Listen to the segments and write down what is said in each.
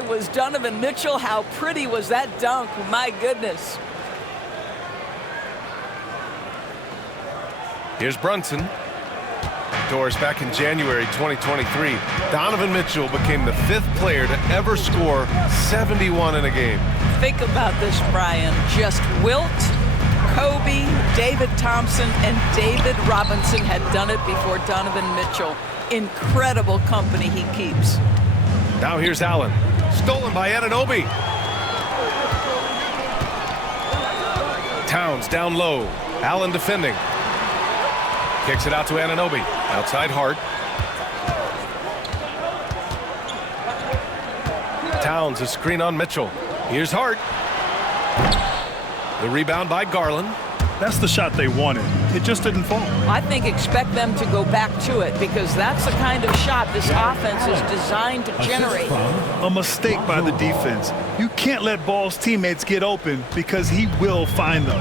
my, was Donovan Mitchell. How pretty was that dunk? My goodness. Here's Brunson. Doors back in January 2023. Donovan Mitchell became the 5th player to ever score 71 in a game. Think about this, Brian. Just Wilt, Kobe, David Thompson, and David Robinson had done it before Donovan Mitchell. Incredible company he keeps. Now here's Allen. Stolen by Anunoby. Towns down low. Allen defending. Kicks it out to Anunoby. Outside Hart. Towns, a screen on Mitchell. Here's Hart. The rebound by Garland. That's the shot they wanted. It just didn't fall. I think expect them to go back to it because that's the kind of shot this offense is designed to generate. A mistake by the defense. You can't let Ball's teammates get open because he will find them.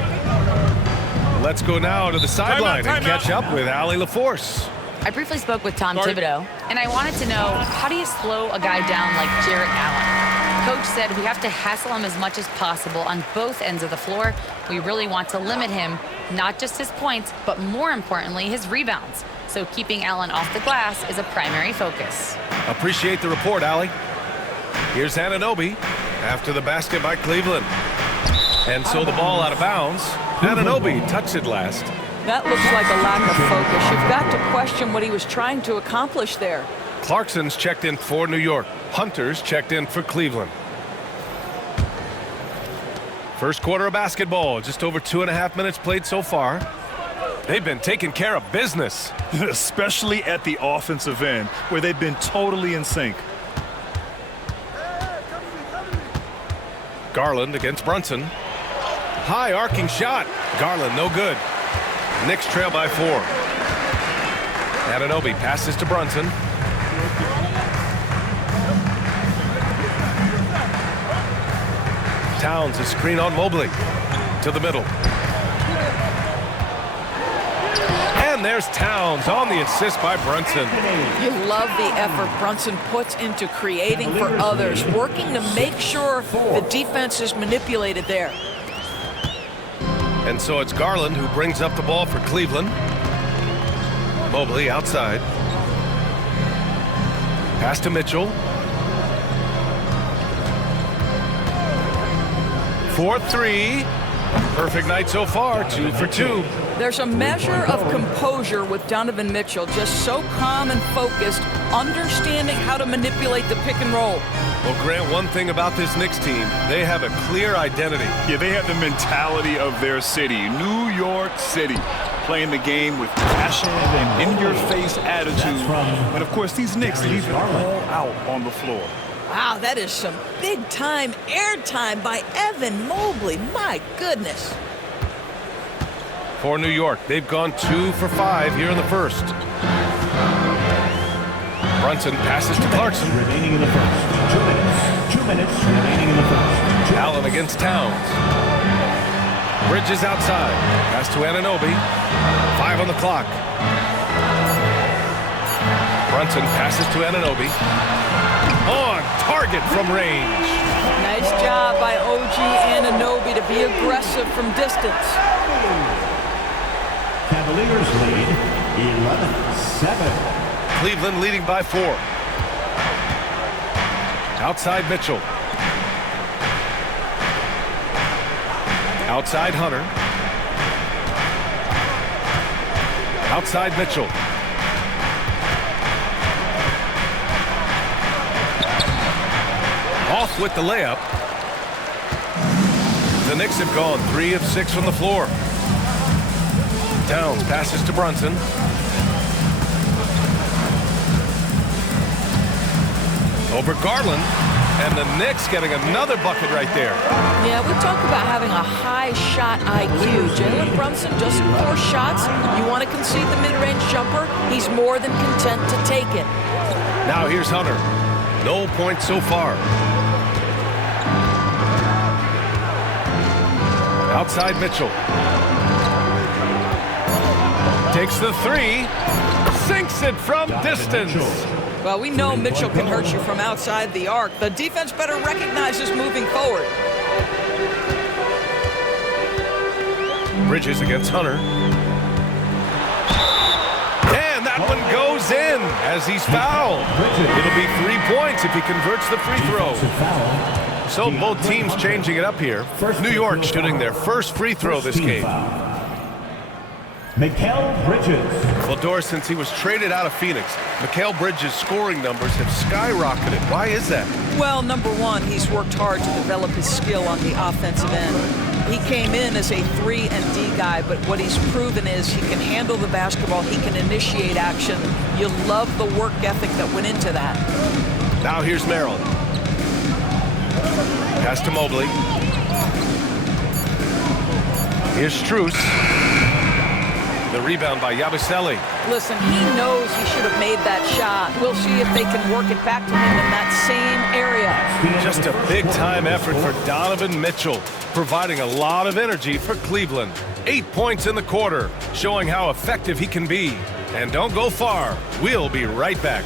Let's go now to the sideline and catch up with Allie LaForce. I briefly spoke with Tom Thibodeau, and I wanted to know, how do you slow a guy down like Jarrett Allen? Coach said we have to hassle him as much as possible on both ends of the floor. We really want to limit him, not just his points, but more importantly, his rebounds. So keeping Allen off the glass is a primary focus. Appreciate the report, Allie. Here's Anunoby after the basket by Cleveland. And so the ball out of bounds. Anunoby touched it last. That looks like a lack of focus. You've got to question what he was trying to accomplish there. Clarkson's checked in for New York. Hunter's checked in for Cleveland. First quarter of basketball, just over 2.5 minutes played so far. They've been taking care of business. Especially at the offensive end, where they've been totally in sync. Garland against Brunson. High arcing shot. Garland, no good. Knicks trail by 4. Anunoby passes to Brunson. Towns, a screen on Mobley. To the middle. And there's Towns on the assist by Brunson. You love the effort Brunson puts into creating for others, working to make sure the defense is manipulated there. And so it's Garland who brings up the ball for Cleveland. Mobley outside. Pass to Mitchell. 4-3. Perfect night so far, 2 for 2. There's a measure of composure with Donovan Mitchell, just so calm and focused, understanding how to manipulate the pick and roll. Well, Grant, one thing about this Knicks team, they have a clear identity. Yeah, they have the mentality of their city, New York City, playing the game with passion and in-your-face attitude. But, of course, these Knicks leave it all out on the floor. Wow, that is some big-time airtime by Evan Mobley. My goodness. For New York, they've gone 2 for 5 here in the first. Brunson passes to Clarkson. Remaining in the first. 2 minutes. 2 minutes remaining in the first. Allen against Towns. Bridges outside. Pass to Anunoby. 5 on the clock. Brunson passes to Anunoby. On target from range. Nice job by OG Anunoby to be aggressive from distance. Cavaliers lead 11-7. Cleveland leading by 4. Outside Mitchell. Outside Hunter. Outside Mitchell. Off with the layup. The Knicks have gone 3 of 6 from the floor. Towns passes to Brunson. Over Garland, and the Knicks getting another bucket right there. Yeah, we talk about having a high shot IQ. Jalen Brunson doesn't force shots. You want to concede the mid-range jumper, he's more than content to take it. Now here's Hunter. No points so far. Outside Mitchell. Takes the 3. Sinks it from distance. Well, we know Mitchell can hurt you from outside the arc. The defense better recognize this moving forward. Bridges against Hunter. And that one goes in as he's fouled. It'll be 3 points if he converts the free throw. So both teams changing it up here. New York shooting their first free throw this game. Mikal Bridges. Well, Doris, since he was traded out of Phoenix, Mikal Bridges' scoring numbers have skyrocketed. Why is that? Well, number one, he's worked hard to develop his skill on the offensive end. He came in as a 3 and D guy, but what he's proven is he can handle the basketball, he can initiate action. You love the work ethic that went into that. Now here's Merrill. Pass to Mobley. Here's Strus. The rebound by Yabusele. Listen, he knows he should have made that shot. We'll see if they can work it back to him in that same area. Just a big-time effort for Donovan Mitchell, providing a lot of energy for Cleveland. 8 points in the quarter, showing how effective he can be. And don't go far. We'll be right back.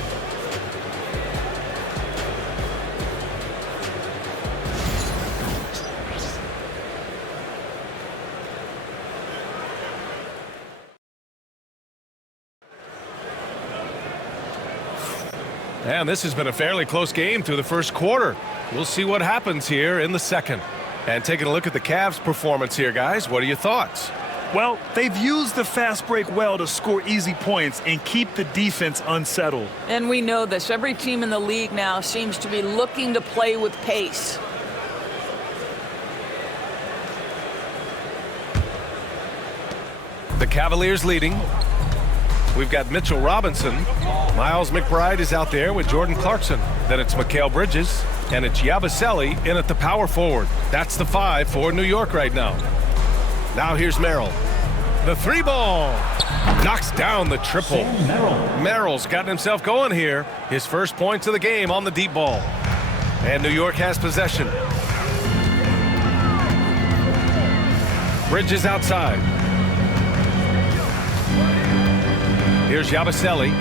And this has been a fairly close game through the first quarter. We'll see what happens here in the second. And taking a look at the Cavs' performance here, guys, what are your thoughts? Well, they've used the fast break well to score easy points and keep the defense unsettled. And we know this. Every team in the league now seems to be looking to play with pace. The Cavaliers leading. We've got Mitchell Robinson. Miles McBride is out there with Jordan Clarkson. Then it's Mikal Bridges, and it's Yabusele in at the power forward. That's the 5 for New York right now. Now here's Merrill. The 3 ball. Knocks down the triple. Merrill's gotten himself going here. His first points of the game on the deep ball. And New York has possession. Bridges outside. Here's Yabusele.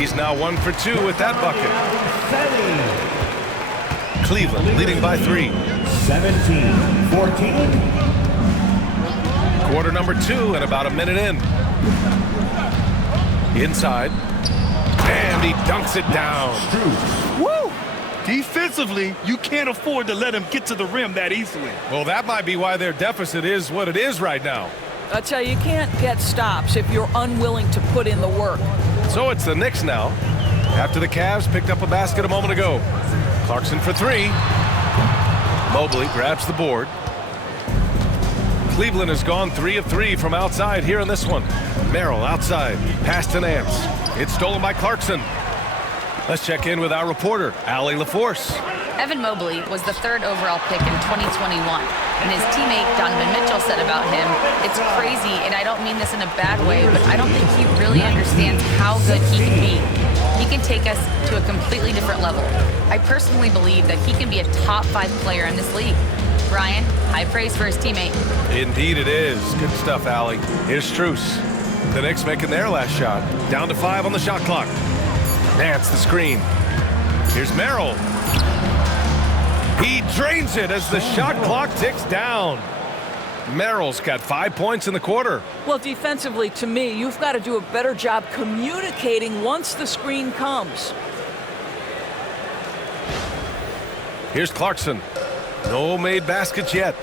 He's now 1 for 2 with that bucket. Cleveland leading by 3. 17-14. Quarter number 2 and about a minute in. Inside. And he dunks it down. Woo! Defensively, you can't afford to let him get to the rim that easily. Well, that might be why their deficit is what it is right now. I tell you can't get stops if you're unwilling to put in the work. So it's the Knicks now, after the Cavs picked up a basket a moment ago. Clarkson for 3. Mobley grabs the board. Cleveland has gone 3 of 3 from outside here in this one. Merrill outside, pass to Nance. It's stolen by Clarkson. Let's check in with our reporter, Allie LaForce. Evan Mobley was the 3rd overall pick in 2021, and his teammate Donovan Mitchell said about him, "It's crazy, and I don't mean this in a bad way, but I don't think he really understands how good he can be. He can take us to a completely different level. I personally believe that he can be a top 5 player in this league." Brian, high praise for his teammate. Indeed it is. Good stuff, Allie. Here's Strus. The Knicks making their last shot. Down to 5 on the shot clock. Nance the screen. Here's Merrill. He drains it as the shot clock ticks down. Merrill's got 5 points in the quarter. Well, defensively, to me, you've got to do a better job communicating once the screen comes. Here's Clarkson. No made baskets yet.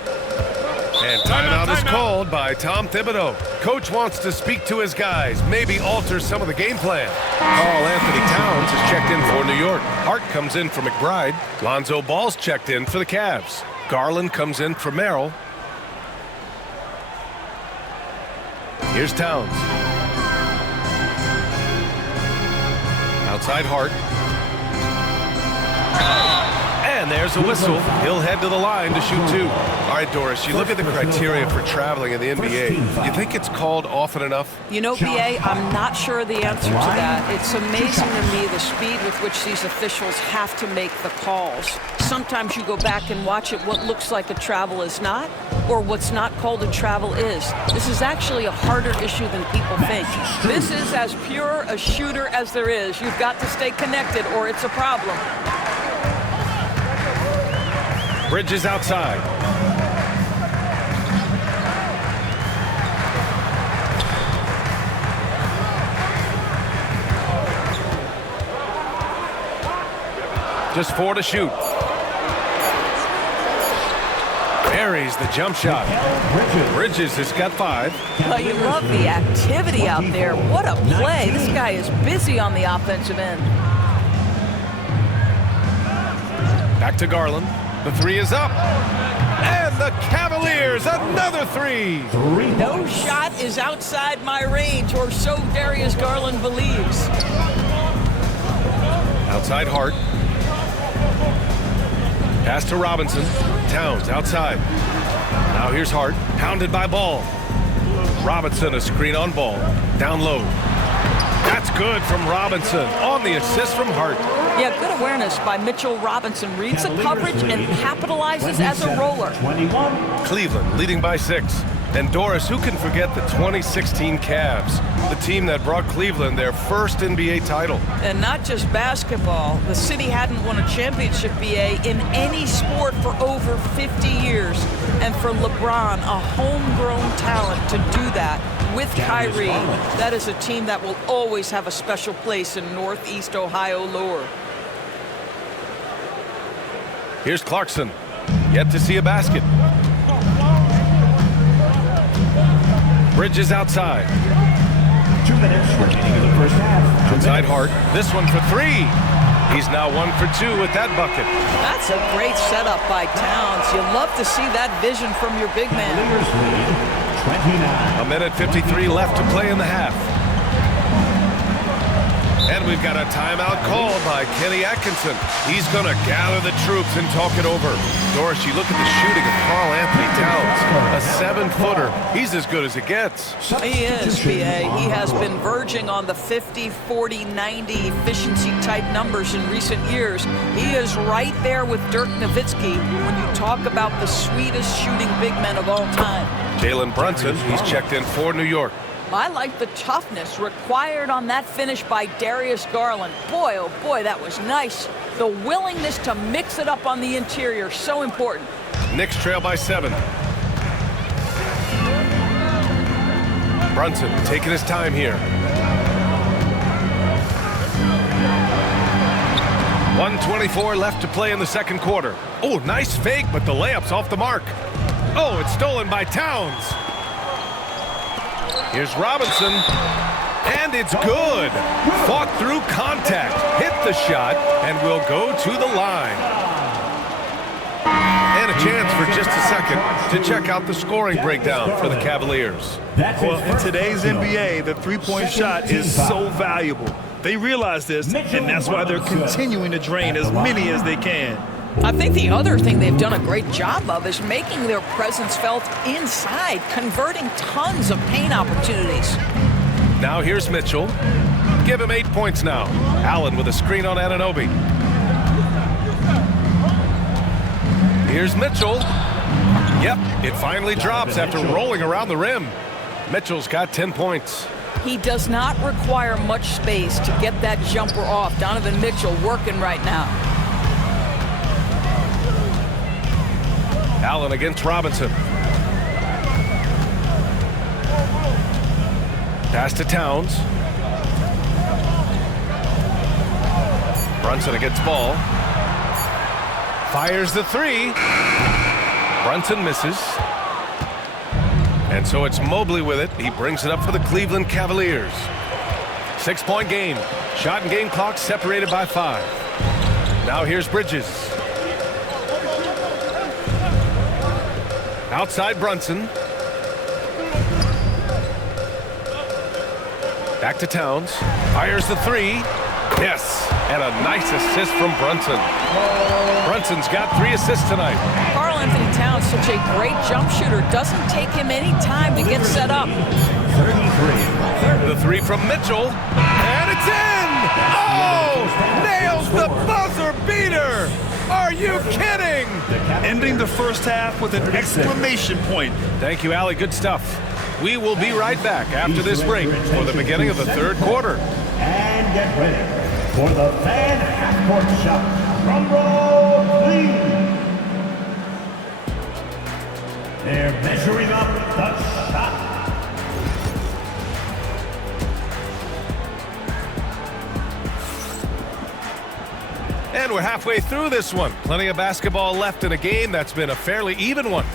And timeout is called by Tom Thibodeau. Coach wants to speak to his guys, maybe alter some of the game plan. Karl Anthony Towns is checked in for New York. Hart comes in for McBride. Lonzo Ball's checked in for the Cavs. Garland comes in for Merrill. Here's Towns. Outside Hart. And And there's a whistle. He'll head to the line to shoot 2. All right, Doris, you look at the criteria for traveling in the NBA. You think it's called often enough? You know, BA, I'm not sure the answer to that. It's amazing to me the speed with which these officials have to make the calls. Sometimes you go back and watch it, what looks like a travel is not, or what's not called a travel is. This is actually a harder issue than people think. This is as pure a shooter as there is. You've got to stay connected or it's a problem. Bridges outside. Just 4 to shoot. Buries the jump shot. Bridges has got 5. Well, you love the activity out there. What a play. This guy is busy on the offensive end. Back to Garland. The 3 is up. And the Cavaliers, another 3. No shot is outside my range, or so Darius Garland believes. Outside Hart. Pass to Robinson. Towns outside. Now here's Hart. Pounded by Ball. Robinson, a screen on Ball. Down low. That's good from Robinson on the assist from Hart. Yeah, good awareness by Mitchell Robinson. Reads the coverage and capitalizes as a roller. Cleveland leading by 6. And Doris, who can forget the 2016 Cavs, the team that brought Cleveland their first NBA title. And not just basketball. The city hadn't won a championship, BA, in any sport for over 50 years. And for LeBron, a homegrown talent, to do that with Kyrie, that is a team that will always have a special place in Northeast Ohio lore. Here's Clarkson. Yet to see a basket. Bridges outside. 2 minutes remaining in the first half. Outside Hart. This one for 3. He's now 1 for 2 with that bucket. That's a great setup by Towns. You love to see that vision from your big man. Cavaliers lead 29. A minute 53 left to play in the half. And we've got a timeout called by Kenny Atkinson. He's going to gather the troops and talk it over. Doris, you look at the shooting of Karl Anthony Towns, a 7-footer. He's as good as it gets. He is, BA. He has been verging on the 50, 40, 90 efficiency type numbers in recent years. He is right there with Dirk Nowitzki when you talk about the sweetest shooting big men of all time. Jalen Brunson, he's checked in for New York. I like the toughness required on that finish by Darius Garland. Boy, oh boy, that was nice. The willingness to mix it up on the interior, so important. Knicks trail by 7. Brunson taking his time here. 1:24 left to play in the second quarter. Oh, nice fake, but the layup's off the mark. Oh, it's stolen by Towns. Here's Robinson, and it's good. Fought through contact, hit the shot, and will go to the line. And a chance for just a second to check out the scoring breakdown for the Cavaliers. Well, in today's NBA, the three-point shot is so valuable. They realize this, and that's why they're continuing to drain as many as they can. I think the other thing they've done a great job of is making their presence felt inside, converting tons of paint opportunities. Now here's Mitchell. Give him 8 points now. Allen with a screen on Anunoby. Here's Mitchell. Yep, it finally drops after rolling around the rim. Mitchell's got 10 points. He does not require much space to get that jumper off. Donovan Mitchell working right now. Allen against Robinson. Pass to Towns. Brunson against Ball. Fires the 3. Brunson misses. And so it's Mobley with it. He brings it up for the Cleveland Cavaliers. 6-point game. Shot and game clock separated by 5. Now here's Bridges. Outside Brunson. Back to Towns. Fires the 3. Yes. And a nice assist from Brunson. Brunson's got 3 assists tonight. Karl Anthony Towns, such a great jump shooter. Doesn't take him any time to get set up. 33. The 3 from Mitchell. And it's in! Oh! Nails the buzzer beater! Are you kidding? Ending the first half with an exclamation point. Thank you, Allie. Good stuff. We will be right back after this break for the beginning of the third quarter. And get ready for the fan half-court shot. Drum roll, please. They're measuring up the shot. And we're halfway through this one. Plenty of basketball left in a game that's been a fairly even one.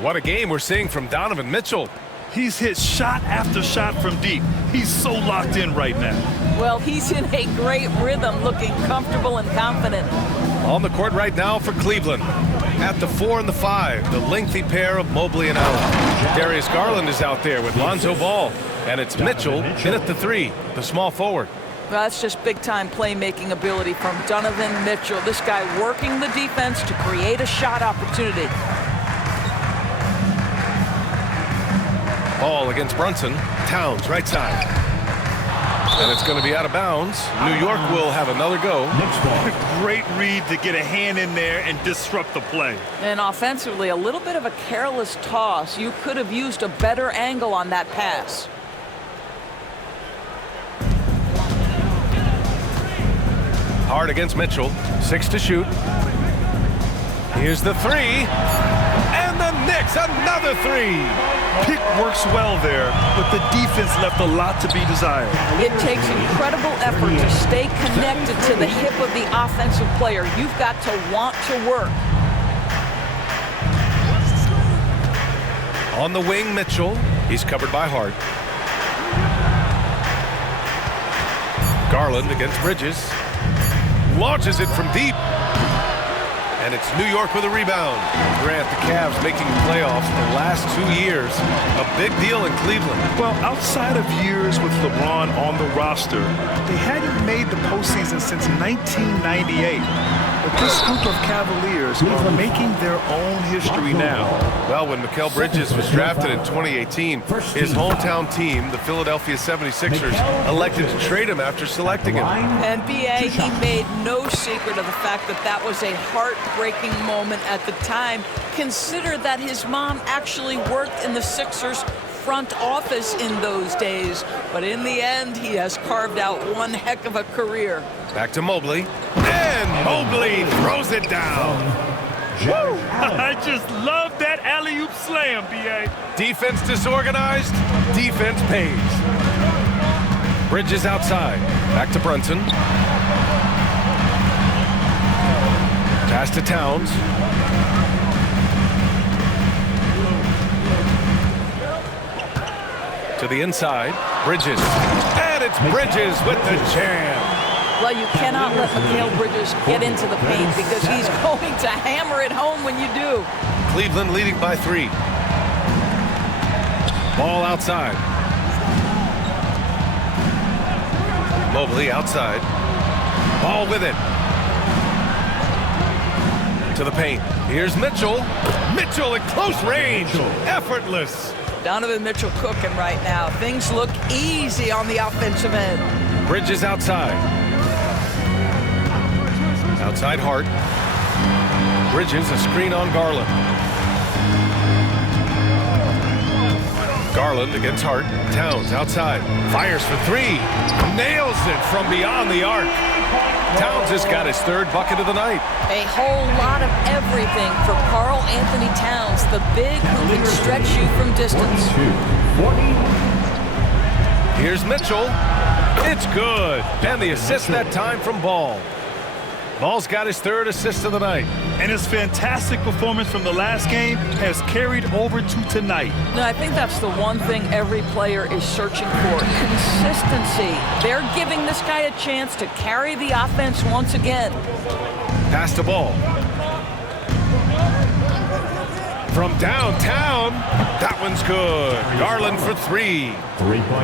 What a game we're seeing from Donovan Mitchell. He's hit shot after shot from deep. He's so locked in right now. Well, he's in a great rhythm, looking comfortable and confident. On the court right now for Cleveland. At the 4 and the 5, the lengthy pair of Mobley and Allen. Darius Garland is out there with Lonzo Ball. And it's Mitchell in at the 3, the small forward. Well, that's just big-time playmaking ability from Donovan Mitchell. This guy working the defense to create a shot opportunity. Ball against Brunson. Towns, right side. And it's going to be out of bounds. New York will have another go. Great read to get a hand in there and disrupt the play. And offensively, a little bit of a careless toss. You could have used a better angle on that pass. Hard against Mitchell. 6 to shoot. Here's the 3. And the Knicks, another 3. Pick works well there, but the defense left a lot to be desired. It takes incredible effort to stay connected to the hip of the offensive player. You've got to want to work. On the wing, Mitchell. He's covered by Hart. Garland against Bridges. Launches it from deep. And it's New York with a rebound. Grant, the Cavs making the playoffs the last 2 years. A big deal in Cleveland. Well, outside of years with LeBron on the roster, they hadn't made the postseason since 1998. But this group of Cavaliers are making their own history now. Well, when Mikal Bridges was drafted in 2018, his hometown team, the Philadelphia 76ers, elected to trade him after selecting him. And B.A., he made no secret of the fact that that was a heartbreaking moment at the time. Consider that his mom actually worked in the Sixers front office in those days. But in the end, he has carved out one heck of a career. Back to Mobley. And Mobley throws it down. Woo! I just love that alley-oop slam, B.A. Defense disorganized. Defense pays. Bridges outside. Back to Brunson. Pass to Towns. To the inside. Bridges. And it's Bridges with the jam. Well, you cannot let Mikal Bridges get into the paint because he's going to hammer it home when you do. Cleveland leading by 3. Ball outside. Mobley outside. Ball with it. To the paint. Here's Mitchell. Mitchell at close range. Effortless. Donovan Mitchell cooking right now. Things look easy on the offensive end. Bridges outside. Outside Hart. Bridges, a screen on Garland. Garland against Hart. Towns outside. Fires for 3. Nails it from beyond the arc. Towns has got his 3rd bucket of the night. A whole lot of everything for Karl Anthony Towns, the big who can stretch you from distance. Here's Mitchell. It's good. And the assist that time from Ball. Ball's got his 3rd assist of the night. And his fantastic performance from the last game has carried over to tonight. No, I think that's the one thing every player is searching for. Consistency. They're giving this guy a chance to carry the offense once again. Pass to Ball. From downtown. That one's good. Garland for 3.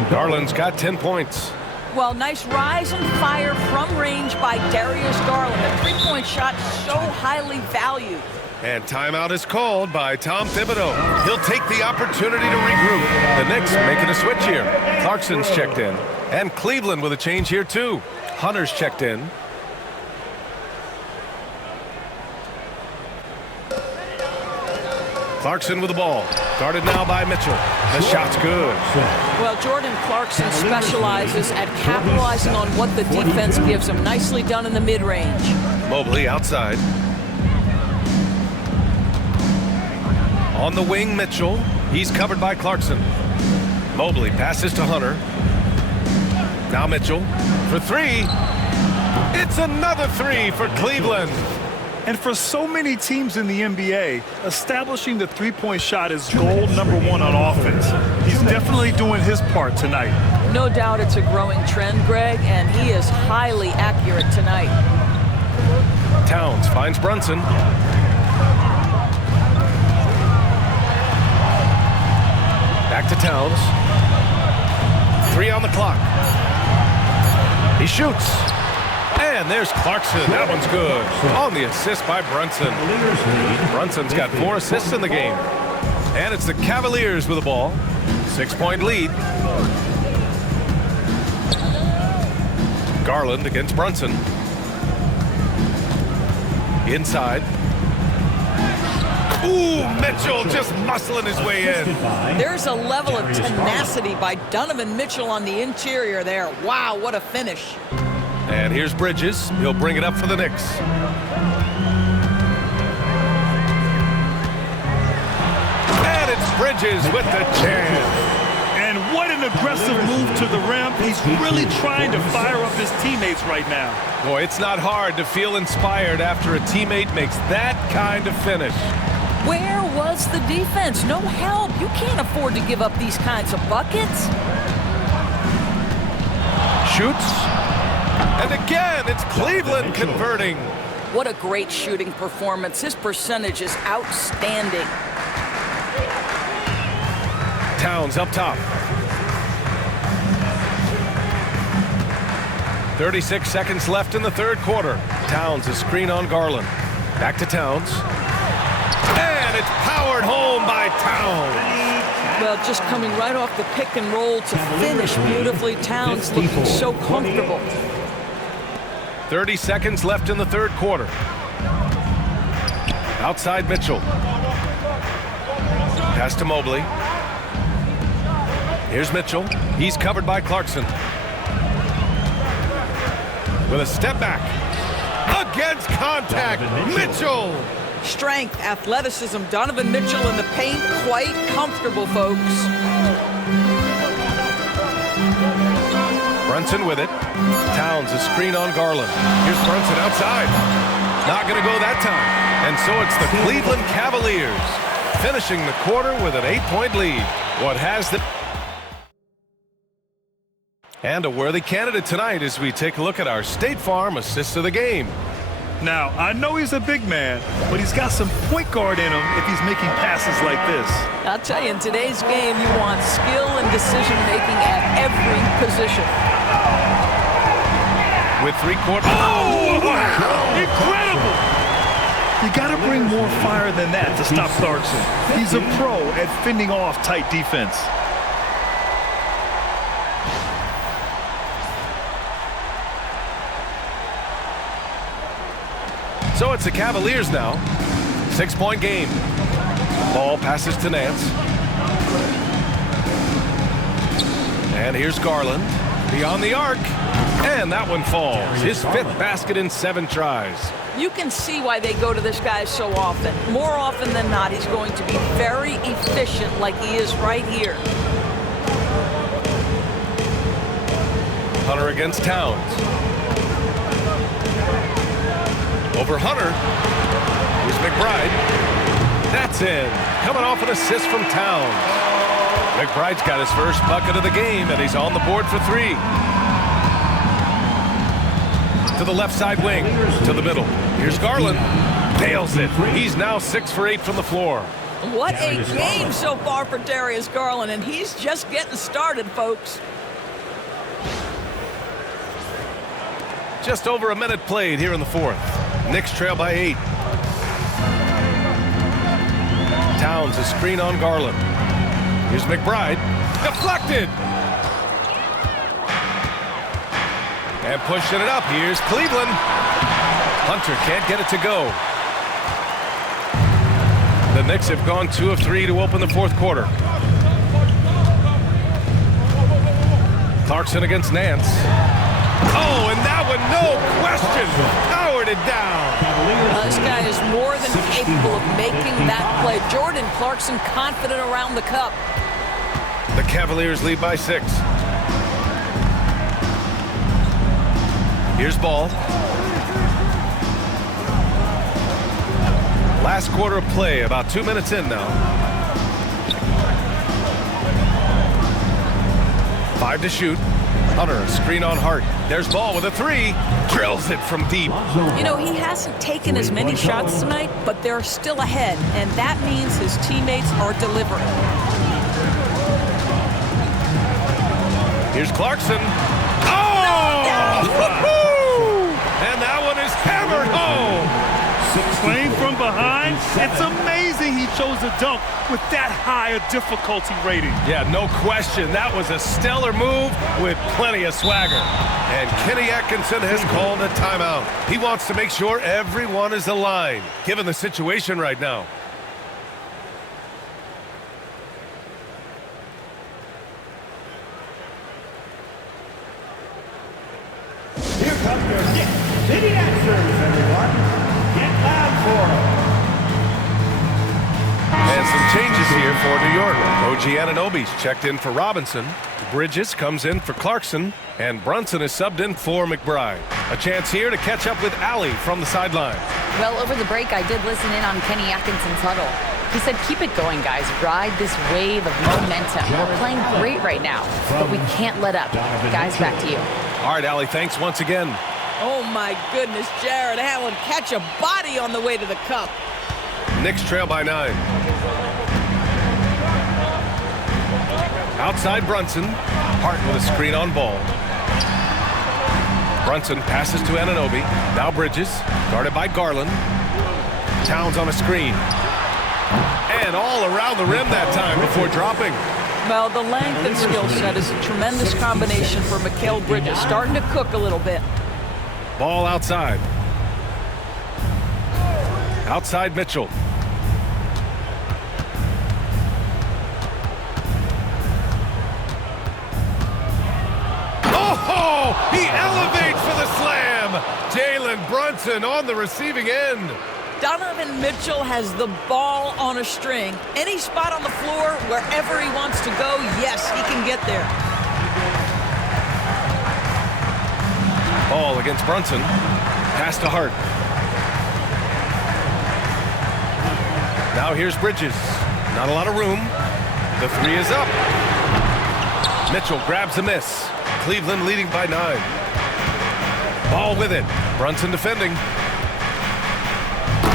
Garland's got 10 points. Well, nice rise and fire from range by Darius Garland. A three-point shot so highly valued. And timeout is called by Tom Thibodeau. He'll take the opportunity to regroup. The Knicks making a switch here. Clarkson's checked in. And Cleveland with a change here, too. Hunter's checked in. Clarkson with the ball. Guarded now by Mitchell. The shot's good. Well, Jordan Clarkson specializes at capitalizing on what the defense gives him. Nicely done in the mid-range. Mobley outside. On the wing, Mitchell. He's covered by Clarkson. Mobley passes to Hunter. Now Mitchell for three. It's another three for Cleveland. And for so many teams in the NBA, establishing the three-point shot is goal number one on offense. He's definitely doing his part tonight. No doubt it's a growing trend, Greg, and he is highly accurate tonight. Towns finds Brunson. Back to Towns. 3 on the clock. He shoots. And there's Clarkson. That one's good. On the assist by Brunson. Brunson's got 4 assists in the game. And it's the Cavaliers with the ball. 6-point lead. Garland against Brunson. Inside. Ooh, Mitchell just muscling his way in. There's a level of tenacity by Donovan Mitchell on the interior there. Wow, what a finish. And here's Bridges. He'll bring it up for the Knicks. And it's Bridges with the jam. And what an aggressive move to the rim. He's really trying to fire up his teammates right now. Boy, it's not hard to feel inspired after a teammate makes that kind of finish. Where was the defense? No help. You can't afford to give up these kinds of buckets. Shoots. And again, it's Cleveland converting. What a great shooting performance. His percentage is outstanding. Towns up top. 36 seconds left in the third quarter. Towns a screen on Garland. Back to Towns. And it's powered home by Towns. Well, just coming right off the pick and roll to finish beautifully. Towns looking so comfortable. 30 seconds left in the third quarter. Outside Mitchell. Pass to Mobley. Here's Mitchell. He's covered by Clarkson. With a step back. Against contact. Mitchell. Strength, athleticism. Donovan Mitchell in the paint. Quite comfortable, folks. Brunson with it. Towns a screen on Garland. Here's Brunson outside. Not going to go that time. And so it's the Cleveland Cavaliers finishing the quarter with an 8-point lead. What has the... And a worthy candidate tonight as we take a look at our State Farm assist of the game. Now, I know he's a big man, but he's got some point guard in him if he's making passes like this. I'll tell you, in today's game, you want skill and decision-making at every position. With 3 quarters. Oh, wow. Incredible! You got to bring more fire than that to stop Clarkson. He's a pro at fending off tight defense. So it's the Cavaliers now. 6-point game. Ball passes to Nance. And here's Garland. Beyond the arc. And that one falls. His 5th basket in 7 tries. You can see why they go to this guy so often. More often than not, he's going to be very efficient like he is right here. Hunter against Towns. Over Hunter. Here's McBride. That's in. Coming off an assist from Towns. McBride's got his first bucket of the game, and he's on the board for 3. To the left side wing. To the middle. Here's Garland. Nails it. He's now 6 for 8 from the floor. What a game so far for Darius Garland, and he's just getting started, folks. Just over a minute played here in the fourth. Knicks trail by 8. Towns a screen on Garland. Here's McBride. Deflected. And pushing it up. Here's Cleveland. Hunter can't get it to go. The Knicks have gone 2 of 3 to open the fourth quarter. Clarkson against Nance. Oh, and that one, no question, powered it down. This guy is more than capable of making that play. Jordan Clarkson confident around the cup. The Cavaliers lead by 6. Here's Ball. Last quarter of play, about 2 minutes in now. 5 to shoot. Hunter, a screen on Hart. There's Ball with a 3. Drills it from deep. You know, he hasn't taken as many shots tonight, but they're still ahead, and that means his teammates are delivering. Here's Clarkson. Oh! And that one is hammered home. Playing from behind, it's amazing he chose a dunk with that high a difficulty rating. Yeah, no question. That was a stellar move with plenty of swagger. And Kenny Atkinson has called a timeout. He wants to make sure everyone is aligned, given the situation right now. Here come your Knicks City answers, everyone. Get loud for them. And some changes here for New York. OG Anunoby's checked in for Robinson. Bridges comes in for Clarkson. And Brunson is subbed in for McBride. A chance here to catch up with Allie from the sideline. Well, over the break, I did listen in on Kenny Atkinson's huddle. He said, keep it going, guys. Ride this wave of momentum. We're playing great right now, but we can't let up. Guys, back to you. All right, Allie, thanks once again. Oh, my goodness, Jared Allen catch a body on the way to the cup. Knicks trail by 9. Outside Brunson. Hart with a screen on Ball. Brunson passes to Anunoby. Now Bridges, guarded by Garland. Towns on a screen. And all around the rim that time before dropping. Well, the length and skill set is a tremendous combination for Mikal Bridges. Starting to cook a little bit. Ball outside. Outside Mitchell. Oh, he elevates for the slam. Jalen Brunson on the receiving end. Donovan Mitchell has the ball on a string. Any spot on the floor, wherever he wants to go, yes, he can get there. Ball against Brunson. Pass to Hart. Now here's Bridges. Not a lot of room. The 3 is up. Mitchell grabs a miss. Cleveland leading by 9. Ball with it. Brunson defending.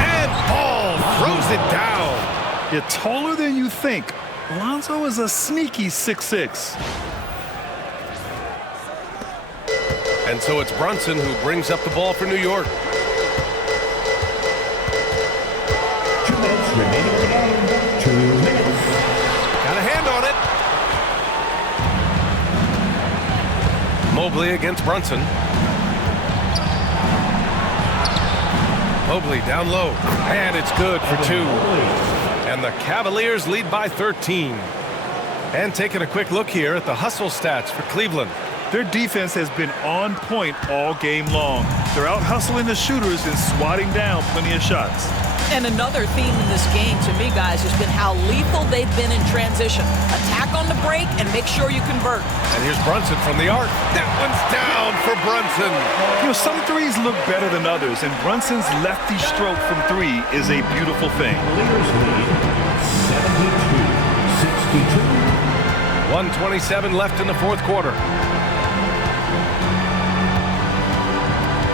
And Ball throws it down. You're taller than you think. Lonzo is a sneaky 6'6". And so it's Brunson who brings up the ball for New York. 2 minutes remaining in the game. 2 minutes. Got a hand on it. Mobley against Brunson. Mobley down low. And it's good for 2. And the Cavaliers lead by 13. And taking a quick look here at the hustle stats for Cleveland. Their defense has been on point all game long. They're out hustling the shooters and swatting down plenty of shots. And another theme in this game, to me, guys, has been how lethal they've been in transition. Attack on the break and make sure you convert. And here's Brunson from the arc. That one's down for Brunson. You know, some threes look better than others, and Brunson's lefty stroke from 3 is a beautiful thing. Cavaliers lead 72-62. 1:27 left in the fourth quarter.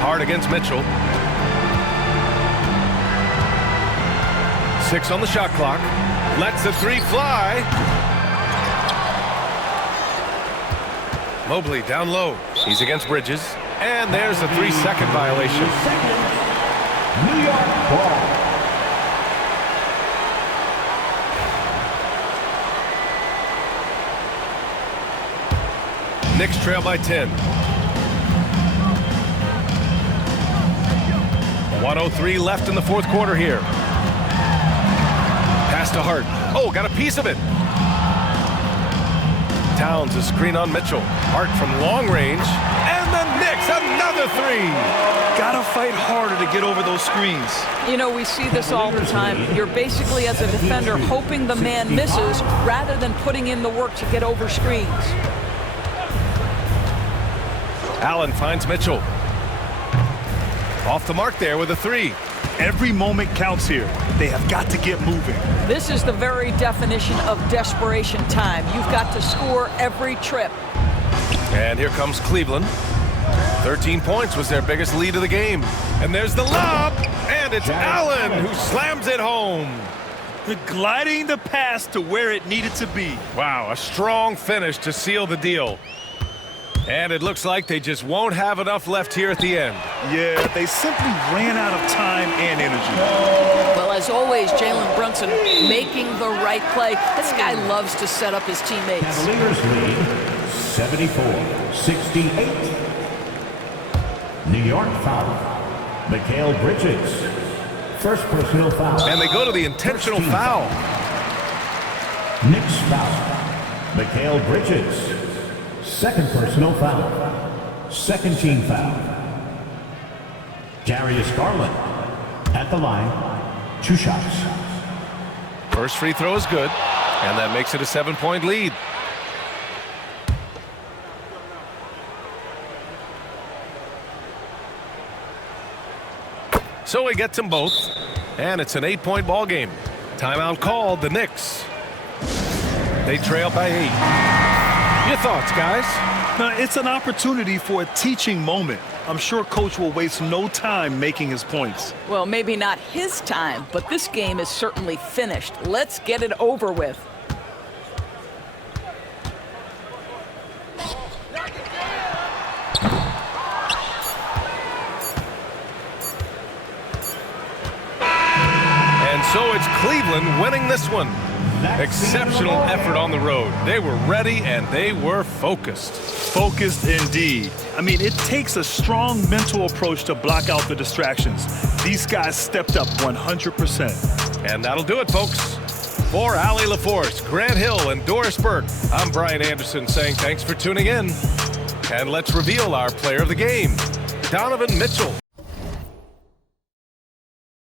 Hart against Mitchell. 6 on the shot clock. Lets the 3 fly. Mobley down low. He's against Bridges. And there's a 3-second violation. New York ball. Knicks trail by 10. 1:03 left in the fourth quarter here. Pass to Hart. Oh, got a piece of it. Towns a screen on Mitchell. Hart from long range. And the Knicks, another three. Gotta fight harder to get over those screens. You know, we see this all the time. You're basically, as a defender, hoping the man misses rather than putting in the work to get over screens. Allen finds Mitchell. Off the mark there with a three. Every moment counts here. They have got to get moving. This is the very definition of desperation time. You've got to score every trip. And here comes Cleveland. 13 points was their biggest lead of the game. And there's the lob. And it's Allen who slams it home. Gliding the pass to where it needed to be. Wow, a strong finish to seal the deal. And it looks like they just won't have enough left here at the end. Yeah, they simply ran out of time and energy. Well, as always, Jalen Brunson making the right play. This guy loves to set up his teammates. Cavaliers lead 74-68. New York foul. Mikal Bridges. First personal foul. And they go to the intentional foul. Knicks foul. Mikal Bridges. Second personal foul. Second team foul. Darius Garland at the line. 2 shots. First free throw is good. And that makes it a 7-point lead. So he gets them both. And it's an 8-point ball game. Timeout called, the Knicks. They trail by 8. Your thoughts, guys? Now, it's an opportunity for a teaching moment. I'm sure Coach will waste no time making his points. Well, maybe not his time, but this game is certainly finished. Let's get it over with. And so it's Cleveland winning this one. Exceptional effort on the road. They were ready and they were focused. Focused indeed. I mean, it takes a strong mental approach to block out the distractions. These guys stepped up 100%. And that'll do it, folks. For Allie LaForce, Grant Hill, and Doris Burke, I'm Brian Anderson saying thanks for tuning in. And let's reveal our player of the game, Donovan Mitchell.